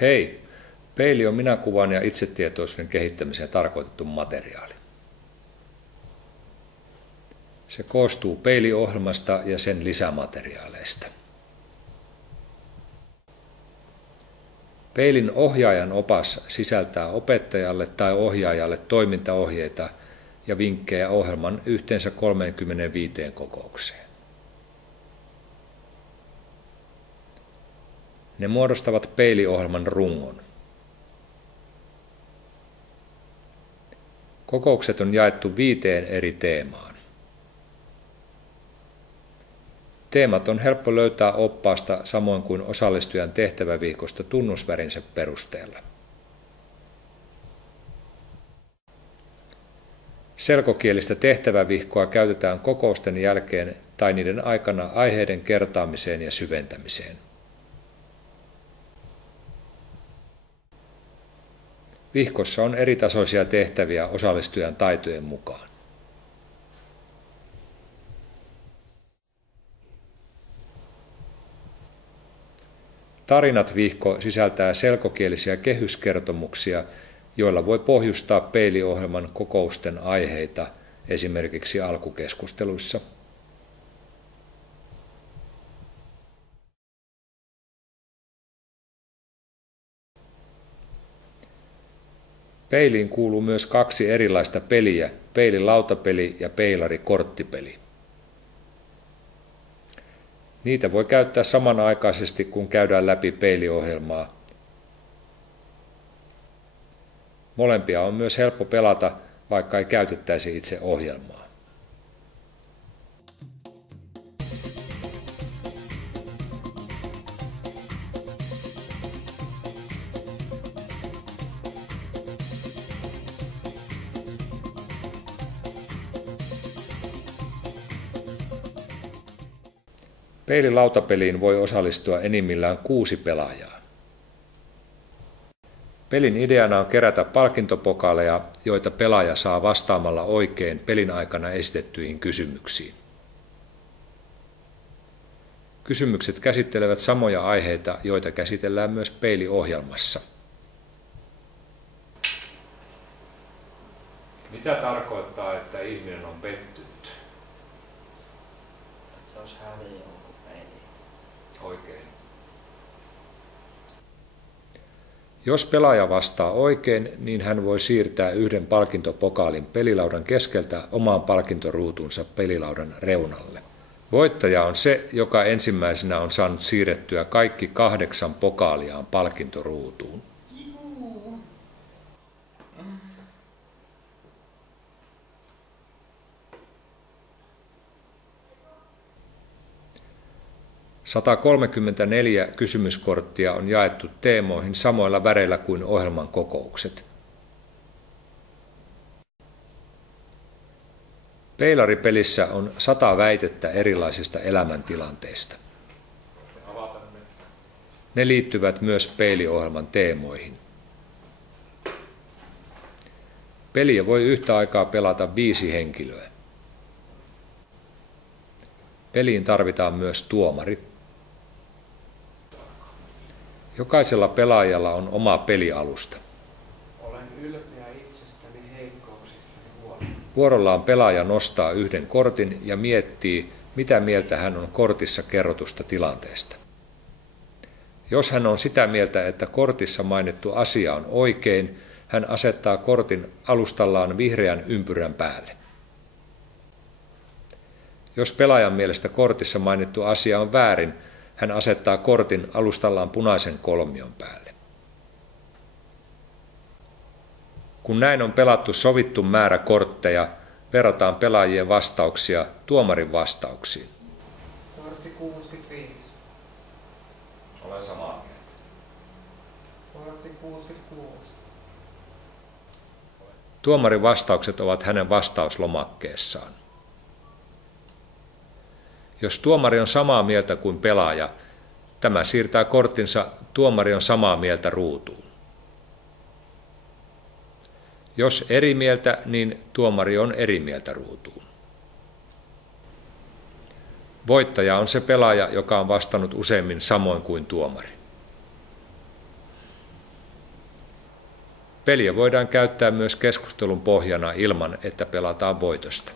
Hei, peili on minäkuvan ja itsetietoisuuden kehittämiseen tarkoitettu materiaali. Se koostuu peiliohjelmasta ja sen lisämateriaaleista. Peilin ohjaajan opas sisältää opettajalle tai ohjaajalle toimintaohjeita ja vinkkejä ohjelman yhteensä 35 kokoukseen. Ne muodostavat peiliohjelman rungon. Kokoukset on jaettu 5 eri teemaan. Teemat on helppo löytää oppaasta samoin kuin osallistujan tehtävävihkosta tunnusvärinsä perusteella. Selkokielistä tehtävävihkoa käytetään kokousten jälkeen tai niiden aikana aiheiden kertaamiseen ja syventämiseen. Vihkossa on eritasoisia tehtäviä osallistujan taitojen mukaan. Tarinat-vihko sisältää selkokielisiä kehyskertomuksia, joilla voi pohjustaa peiliohjelman kokousten aiheita, esimerkiksi alkukeskusteluissa. Peiliin kuuluu myös 2 erilaista peliä, peililautapeli ja peilarikorttipeli. Niitä voi käyttää samanaikaisesti, kun käydään läpi peiliohjelmaa. Molempia on myös helppo pelata, vaikka ei käytettäisi itse ohjelmaa. Peililautapeliin voi osallistua enimmillään 6 pelaajaa. Pelin ideana on kerätä palkintopokaaleja, joita pelaaja saa vastaamalla oikein pelin aikana esitettyihin kysymyksiin. Kysymykset käsittelevät samoja aiheita, joita käsitellään myös peiliohjelmassa. Mitä tarkoittaa, että ihminen on pettynyt? Jos hävii, onko peili? Oikein. Jos pelaaja vastaa oikein, niin hän voi siirtää 1 palkintopokaalin pelilaudan keskeltä omaan palkintoruutunsa pelilaudan reunalle. Voittaja on se, joka ensimmäisenä on saanut siirrettyä kaikki 8 pokaaliaan palkintoruutuun. 134 kysymyskorttia on jaettu teemoihin samoilla väreillä kuin ohjelman kokoukset. Peilaripelissä on 100 väitettä erilaisista elämäntilanteista. Ne liittyvät myös peiliohjelman teemoihin. Peliä voi yhtä aikaa pelata 5 henkilöä. Peliin tarvitaan myös tuomari. Jokaisella pelaajalla on oma pelialusta. Olen ylpeä itsestäni heikkouksistani Vuorollaan pelaaja nostaa 1 kortin ja miettii, mitä mieltä hän on kortissa kerrotusta tilanteesta. Jos hän on sitä mieltä, että kortissa mainittu asia on oikein, hän asettaa kortin alustallaan vihreän ympyrän päälle. Jos pelaajan mielestä kortissa mainittu asia on väärin, hän asettaa kortin alustallaan punaisen kolmion päälle. Kun näin on pelattu sovittu määrä kortteja, verrataan pelaajien vastauksia tuomarin vastauksiin. Kortti 65. Olen samaa mieltä. Kortti 66. Tuomarin vastaukset ovat hänen vastauslomakkeessaan. Jos tuomari on samaa mieltä kuin pelaaja, tämä siirtää korttinsa tuomari on samaa mieltä ruutuun. Jos eri mieltä, niin tuomari on eri mieltä ruutuun. Voittaja on se pelaaja, joka on vastannut useimmin samoin kuin tuomari. Peliä voidaan käyttää myös keskustelun pohjana ilman, että pelataan voitosta.